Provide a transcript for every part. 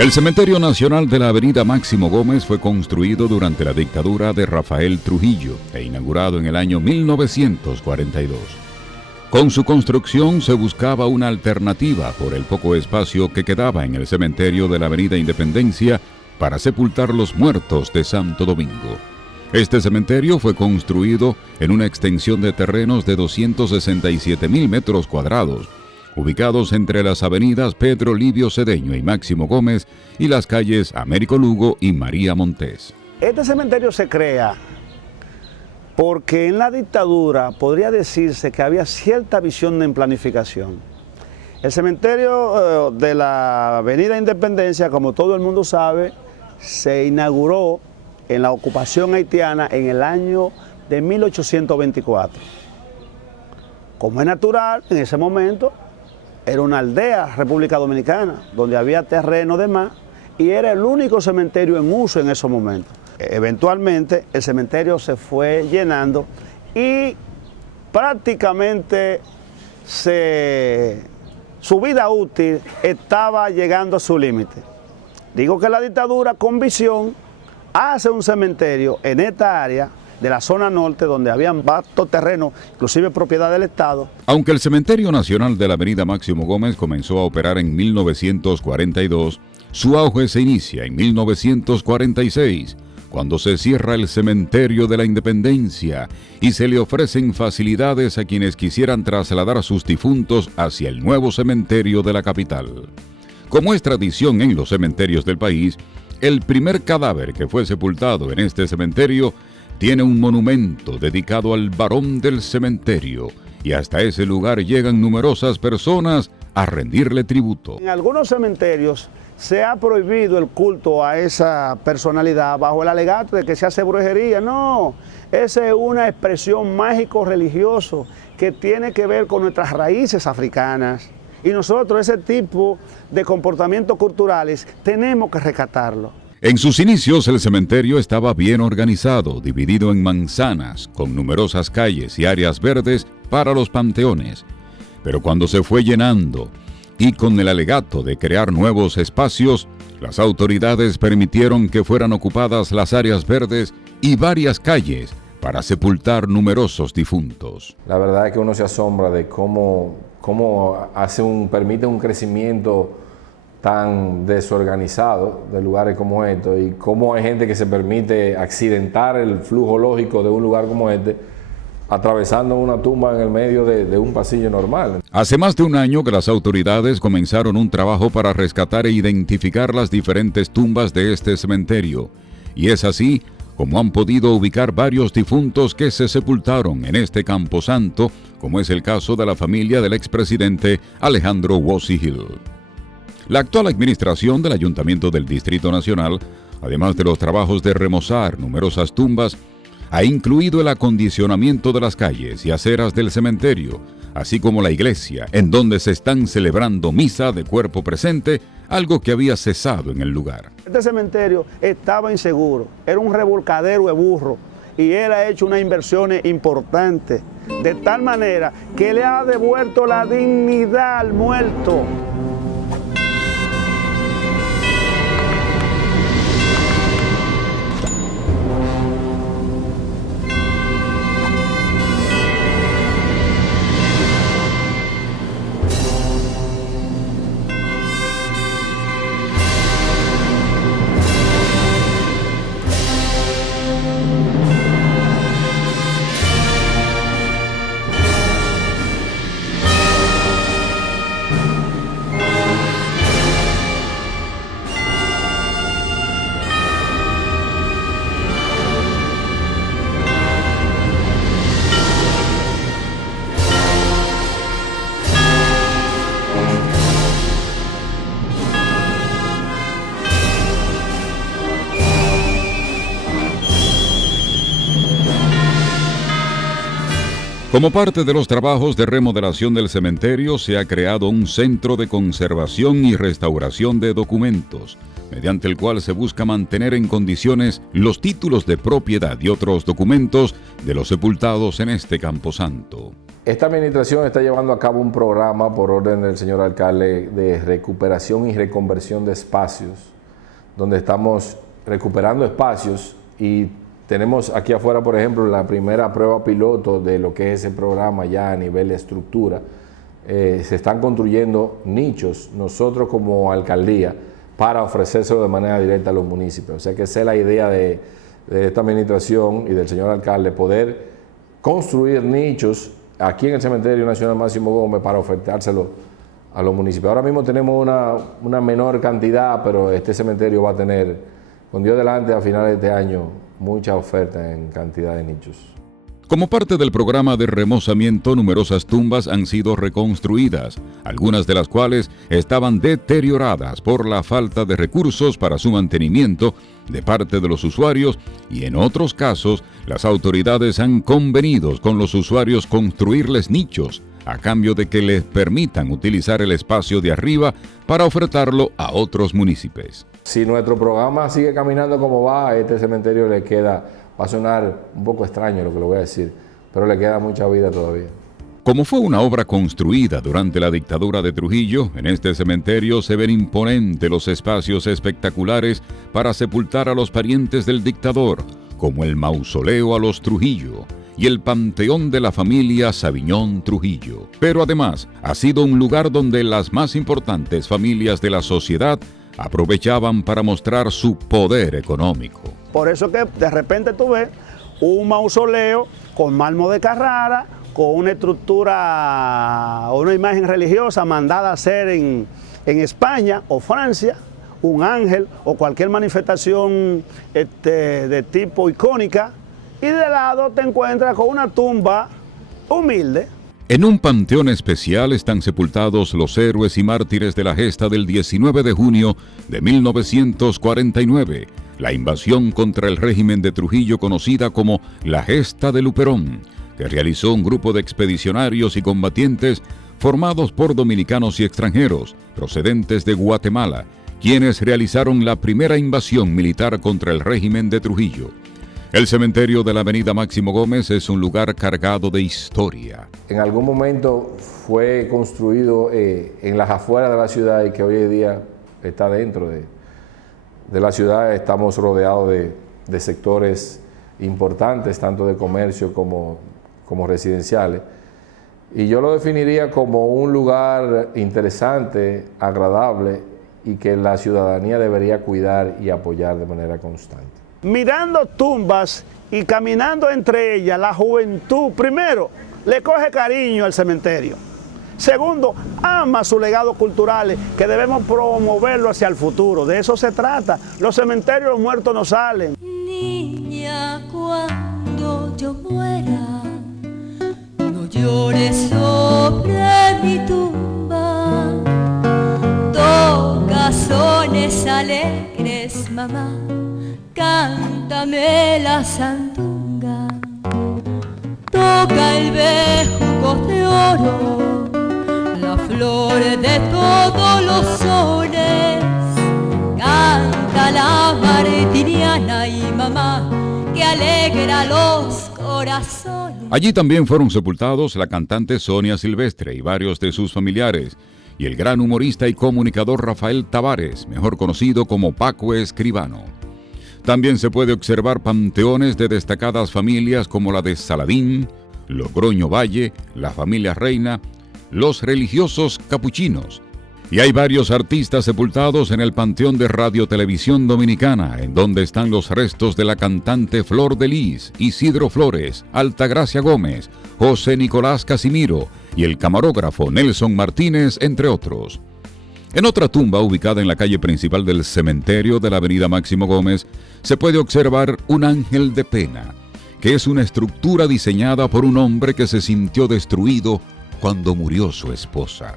El Cementerio Nacional de la Avenida Máximo Gómez fue construido durante la dictadura de Rafael Trujillo e inaugurado en el año 1942. Con su construcción se buscaba una alternativa por el poco espacio que quedaba en el cementerio de la Avenida Independencia para sepultar los muertos de Santo Domingo. Este cementerio fue construido en una extensión de terrenos de 267,000 metros cuadrados, ubicados entre las avenidas Pedro Livio Cedeño y Máximo Gómez y las calles Américo Lugo y María Montés. Este cementerio se crea porque en la dictadura podría decirse que había cierta visión en planificación. El cementerio de la Avenida Independencia, como todo el mundo sabe, se inauguró en la ocupación haitiana en el año de 1824. Como es natural, en ese momento era una aldea, República Dominicana, donde había terreno de más y era el único cementerio en uso en esos momentos. Eventualmente el cementerio se fue llenando y prácticamente su vida útil estaba llegando a su límite. Digo que la dictadura con visión hace un cementerio en esta área de la zona norte, donde habían vastos terrenos, inclusive propiedad del Estado. Aunque el Cementerio Nacional de la Avenida Máximo Gómez comenzó a operar en 1942, su auge se inicia en 1946, cuando se cierra el Cementerio de la Independencia y se le ofrecen facilidades a quienes quisieran trasladar sus difuntos hacia el nuevo cementerio de la capital. Como es tradición en los cementerios del país, el primer cadáver que fue sepultado en este cementerio tiene un monumento dedicado al varón del cementerio, y hasta ese lugar llegan numerosas personas a rendirle tributo. En algunos cementerios se ha prohibido el culto a esa personalidad bajo el alegato de que se hace brujería. No, esa es una expresión mágico-religioso que tiene que ver con nuestras raíces africanas. Y nosotros ese tipo de comportamientos culturales tenemos que rescatarlo. En sus inicios el cementerio estaba bien organizado, dividido en manzanas, con numerosas calles y áreas verdes para los panteones. Pero cuando se fue llenando y con el alegato de crear nuevos espacios, las autoridades permitieron que fueran ocupadas las áreas verdes y varias calles para sepultar numerosos difuntos. La verdad es que uno se asombra de cómo permite un crecimiento tan desorganizado de lugares como estos, y cómo hay gente que se permite accidentar el flujo lógico de un lugar como este atravesando una tumba en el medio de un pasillo normal. Hace más de un año que las autoridades comenzaron un trabajo para rescatar e identificar las diferentes tumbas de este cementerio, y es así como han podido ubicar varios difuntos que se sepultaron en este camposanto, como es el caso de la familia del expresidente Alejandro Wosi Hill. La actual administración del Ayuntamiento del Distrito Nacional, además de los trabajos de remozar numerosas tumbas, ha incluido el acondicionamiento de las calles y aceras del cementerio, así como la iglesia, en donde se están celebrando misa de cuerpo presente, algo que había cesado en el lugar. Este cementerio estaba inseguro, era un revolcadero de burro, y él ha hecho unas inversiones importantes, de tal manera que le ha devuelto la dignidad al muerto. Como parte de los trabajos de remodelación del cementerio, se ha creado un centro de conservación y restauración de documentos, mediante el cual se busca mantener en condiciones los títulos de propiedad y otros documentos de los sepultados en este camposanto. Esta administración está llevando a cabo un programa por orden del señor alcalde de recuperación y reconversión de espacios, donde estamos recuperando espacios y tenemos aquí afuera, por ejemplo, la primera prueba piloto de lo que es ese programa ya a nivel de estructura. Se están construyendo nichos, nosotros como alcaldía, para ofrecérselo de manera directa a los municipios. O sea que esa es la idea de esta administración y del señor alcalde, poder construir nichos aquí en el Cementerio Nacional Máximo Gómez para ofertárselo a los municipios. Ahora mismo tenemos una menor cantidad, pero este cementerio va a tener, con Dios delante, a finales de este año, mucha oferta en cantidad de nichos. Como parte del programa de remozamiento, numerosas tumbas han sido reconstruidas, algunas de las cuales estaban deterioradas por la falta de recursos para su mantenimiento de parte de los usuarios, y en otros casos, las autoridades han convenido con los usuarios construirles nichos a cambio de que les permitan utilizar el espacio de arriba para ofertarlo a otros municipios. Si nuestro programa sigue caminando como va, a este cementerio le queda, va a sonar un poco extraño lo que le voy a decir, pero le queda mucha vida todavía. Como fue una obra construida durante la dictadura de Trujillo, en este cementerio se ven imponentes los espacios espectaculares para sepultar a los parientes del dictador, como el mausoleo a los Trujillo y el panteón de la familia Sabiñón Trujillo. Pero además, ha sido un lugar donde las más importantes familias de la sociedad aprovechaban para mostrar su poder económico. Por eso que de repente tú ves un mausoleo con mármol de Carrara, con una estructura o una imagen religiosa mandada a hacer en España o Francia, un ángel o cualquier manifestación de tipo icónica, y de lado te encuentras con una tumba humilde. En un panteón especial están sepultados los héroes y mártires de la gesta del 19 de junio de 1949, la invasión contra el régimen de Trujillo conocida como la Gesta de Luperón, que realizó un grupo de expedicionarios y combatientes formados por dominicanos y extranjeros procedentes de Guatemala, quienes realizaron la primera invasión militar contra el régimen de Trujillo. El cementerio de la avenida Máximo Gómez es un lugar cargado de historia. En algún momento fue construido en las afueras de la ciudad y que hoy en día está dentro de la ciudad. Estamos rodeados de sectores importantes, tanto de comercio como residenciales. Y yo lo definiría como un lugar interesante, agradable y que la ciudadanía debería cuidar y apoyar de manera constante. Mirando tumbas y caminando entre ellas, la juventud, primero, le coge cariño al cementerio. Segundo, ama sus legados culturales, que debemos promoverlo hacia el futuro. De eso se trata. Los cementerios, los muertos no salen. Niña, cuando yo muera, no llores sobre mi tumba. Toca sones alegres, mamá. Cántame la sandunga, toca el bejuco de oro, la flor de todos los sones, canta la martiniana y mamá, que alegra los corazones. Allí también fueron sepultados la cantante Sonia Silvestre y varios de sus familiares, y el gran humorista y comunicador Rafael Tavares, mejor conocido como Paco Escribano. También se puede observar panteones de destacadas familias como la de Saladín, Logroño Valle, la familia Reina, los religiosos capuchinos. Y hay varios artistas sepultados en el Panteón de Radio Televisión Dominicana, en donde están los restos de la cantante Flor de Lis, Isidro Flores, Altagracia Gómez, José Nicolás Casimiro y el camarógrafo Nelson Martínez, entre otros. En otra tumba ubicada en la calle principal del cementerio de la avenida Máximo Gómez, se puede observar un ángel de pena, que es una estructura diseñada por un hombre que se sintió destruido cuando murió su esposa.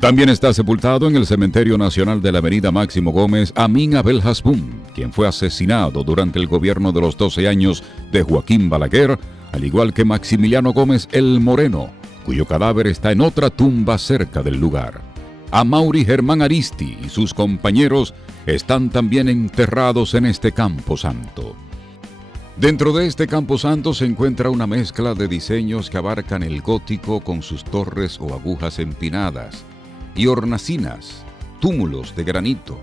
También está sepultado en el Cementerio Nacional de la avenida Máximo Gómez Amin Abel Hasbún, quien fue asesinado durante el gobierno de los 12 años de Joaquín Balaguer, al igual que Maximiliano Gómez el Moreno, cuyo cadáver está en otra tumba cerca del lugar. Amaury Germán Aristi y sus compañeros están también enterrados en este camposanto. Dentro de este camposanto se encuentra una mezcla de diseños que abarcan el gótico con sus torres o agujas empinadas y hornacinas, túmulos de granito.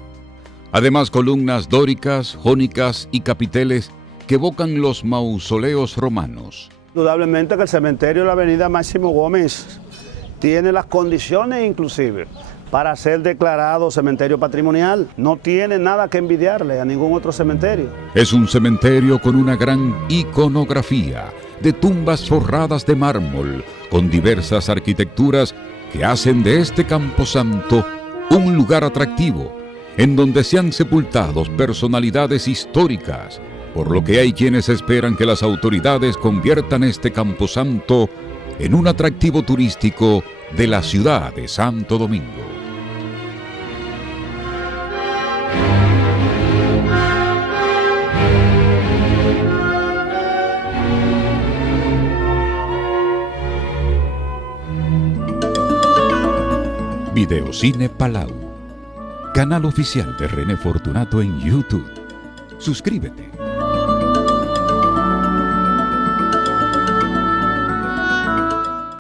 Además, columnas dóricas, jónicas y capiteles que evocan los mausoleos romanos. Indudablemente que el cementerio de la avenida Máximo Gómez tiene las condiciones inclusive para ser declarado cementerio patrimonial. No tiene nada que envidiarle a ningún otro cementerio. Es un cementerio con una gran iconografía de tumbas forradas de mármol, con diversas arquitecturas que hacen de este camposanto un lugar atractivo, en donde se han sepultado personalidades históricas, por lo que hay quienes esperan que las autoridades conviertan este camposanto en un atractivo turístico de la ciudad de Santo Domingo. Videocine Palau, canal oficial de René Fortunato en YouTube. Suscríbete.